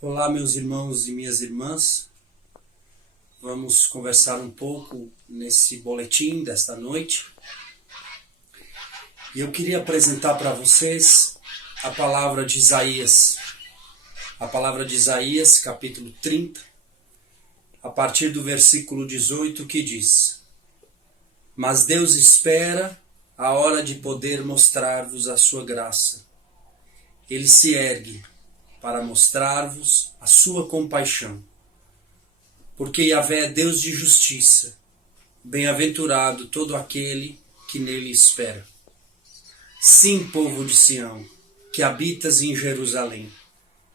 Olá, meus irmãos e minhas irmãs. Vamos conversar um pouco nesse boletim desta noite. E eu queria apresentar para vocês a palavra de Isaías. A palavra de Isaías, capítulo 30, a partir do versículo 18, que diz: Mas Deus espera a hora de poder mostrar-vos a sua graça. Ele se ergue para mostrar-vos a sua compaixão. Porque Yahvé é Deus de justiça, bem-aventurado todo aquele que nele espera. Sim, povo de Sião, que habitas em Jerusalém,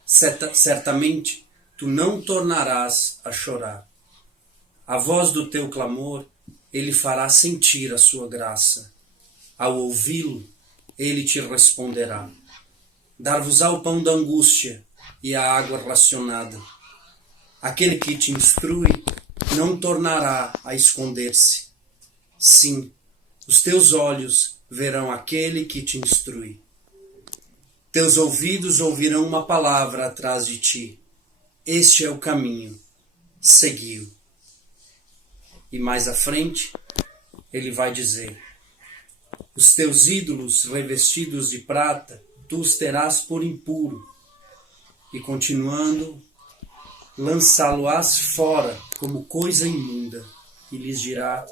certamente tu não tornarás a chorar. A voz do teu clamor, ele fará sentir a sua graça. Ao ouvi-lo, ele te responderá. Dar-vos-á o pão da angústia e a água racionada. Aquele que te instrui não tornará a esconder-se. Sim, os teus olhos verão aquele que te instrui. Teus ouvidos ouvirão uma palavra atrás de ti. Este é o caminho, segui-o. E mais à frente, ele vai dizer: os teus ídolos revestidos de prata, tu os terás por impuro. E continuando, lançá-lo-ás fora como coisa imunda, e lhes dirá: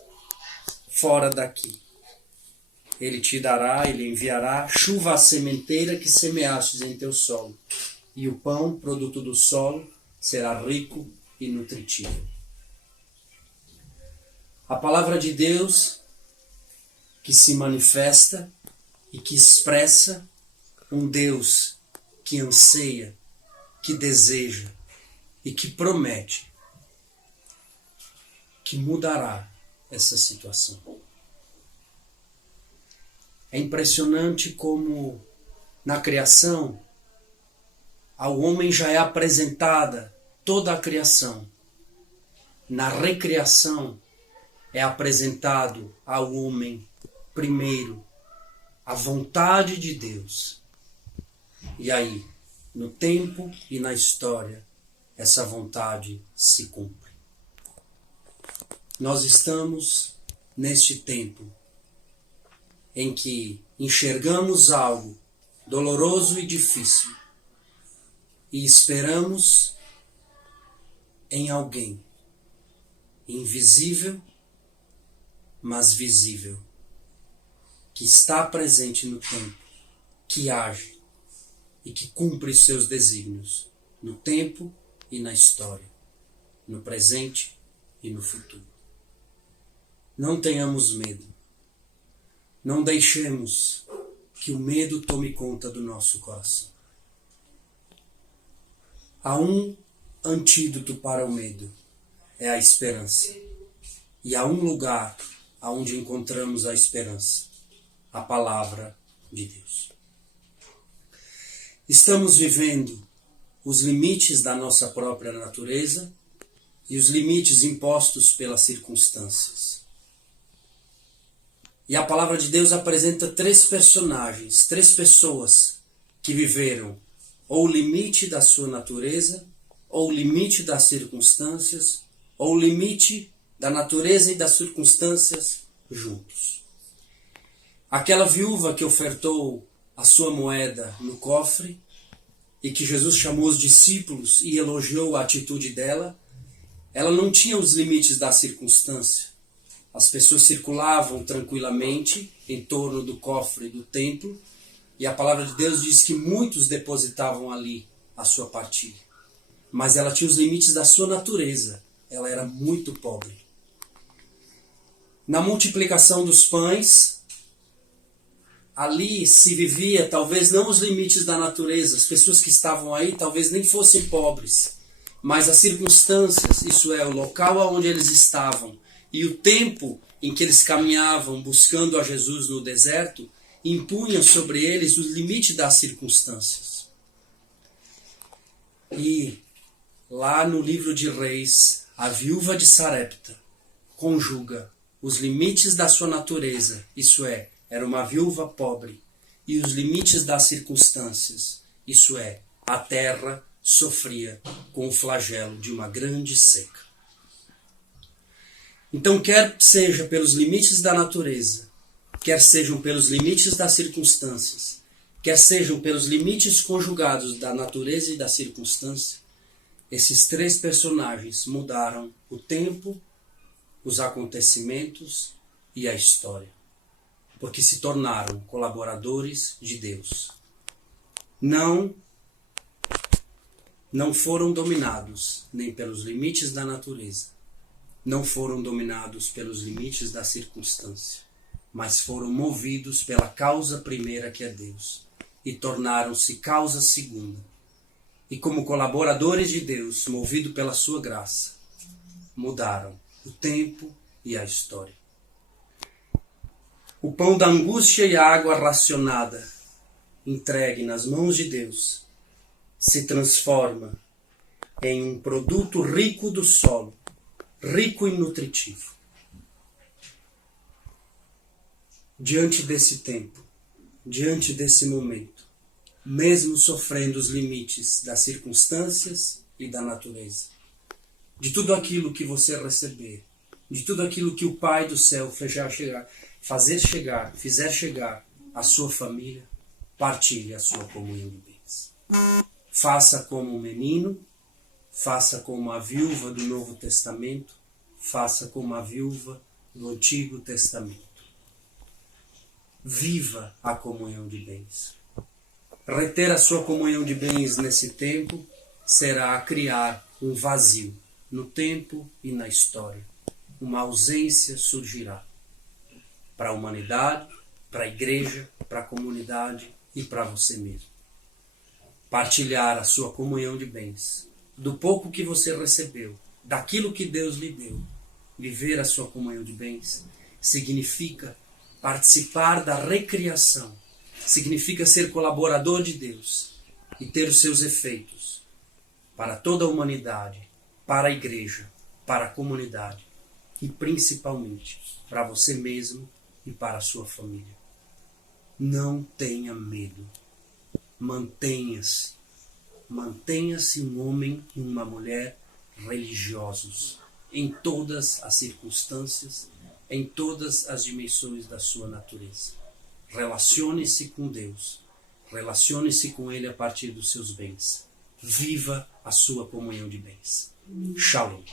fora daqui. Ele te dará, ele enviará chuva à sementeira que semeastes em teu solo, e o pão, produto do solo, será rico e nutritivo. A palavra de Deus que se manifesta e que expressa um Deus que anseia, que deseja e que promete que mudará essa situação. É impressionante como na criação ao homem já é apresentada toda a criação. Na recriação é apresentado ao homem primeiro a vontade de Deus. E aí, no tempo e na história, essa vontade se cumpre. Nós estamos neste tempo em que enxergamos algo doloroso e difícil e esperamos em alguém invisível, mas visível, que está presente no tempo, que age e que cumpre seus desígnios no tempo e na história, no presente e no futuro. Não tenhamos medo. Não deixemos que o medo tome conta do nosso coração. Há um antídoto para o medo, é a esperança. E há um lugar onde encontramos a esperança, a palavra de Deus. Estamos vivendo os limites da nossa própria natureza e os limites impostos pelas circunstâncias. E a palavra de Deus apresenta três personagens, três pessoas que viveram ou o limite da sua natureza, ou o limite das circunstâncias, ou o limite da natureza e das circunstâncias juntos. Aquela viúva que ofertou a sua moeda no cofre e que Jesus chamou os discípulos e elogiou a atitude dela, ela não tinha os limites da circunstância. As pessoas circulavam tranquilamente em torno do cofre do templo e a palavra de Deus diz que muitos depositavam ali a sua partilha. Mas ela tinha os limites da sua natureza. Ela era muito pobre. Na multiplicação dos pães, ali se vivia talvez não os limites da natureza. As pessoas que estavam aí talvez nem fossem pobres, mas as circunstâncias, isso é, o local onde eles estavam e o tempo em que eles caminhavam buscando a Jesus no deserto, impunham sobre eles os limites das circunstâncias. E lá no livro de Reis, a viúva de Sarepta conjuga os limites da sua natureza, isso é, era uma viúva pobre, e os limites das circunstâncias, isso é, a terra sofria com o flagelo de uma grande seca. Então, quer seja pelos limites da natureza, quer sejam pelos limites das circunstâncias, quer sejam pelos limites conjugados da natureza e da circunstância, esses três personagens mudaram o tempo, os acontecimentos e a história, porque se tornaram colaboradores de Deus. Não foram dominados nem pelos limites da natureza, não foram dominados pelos limites da circunstância, mas foram movidos pela causa primeira que é Deus, e tornaram-se causa segunda. E como colaboradores de Deus, movidos pela sua graça, mudaram o tempo e a história. O pão da angústia e a água racionada, entregue nas mãos de Deus, se transforma em um produto rico do solo, rico e nutritivo. Diante desse tempo, diante desse momento, mesmo sofrendo os limites das circunstâncias e da natureza, de tudo aquilo que você receber, de tudo aquilo que o Pai do céu fizer chegar à sua família, partilhe a sua comunhão de bens. Faça como um menino, faça como a viúva do Novo Testamento, faça como a viúva do Antigo Testamento. Viva a comunhão de bens. Reter a sua comunhão de bens nesse tempo será criar um vazio no tempo e na história. Uma ausência surgirá para a humanidade, para a igreja, para a comunidade e para você mesmo. Partilhar a sua comunhão de bens, do pouco que você recebeu, daquilo que Deus lhe deu, viver a sua comunhão de bens, significa participar da recriação, significa ser colaborador de Deus e ter os seus efeitos para toda a humanidade, para a igreja, para a comunidade e principalmente para você mesmo e para a sua família. Não tenha medo. Mantenha-se um homem e uma mulher religiosos em todas as circunstâncias, em todas as dimensões da sua natureza. Relacione-se com Deus, relacione-se com Ele a partir dos seus bens. Viva a sua comunhão de bens. Shalom.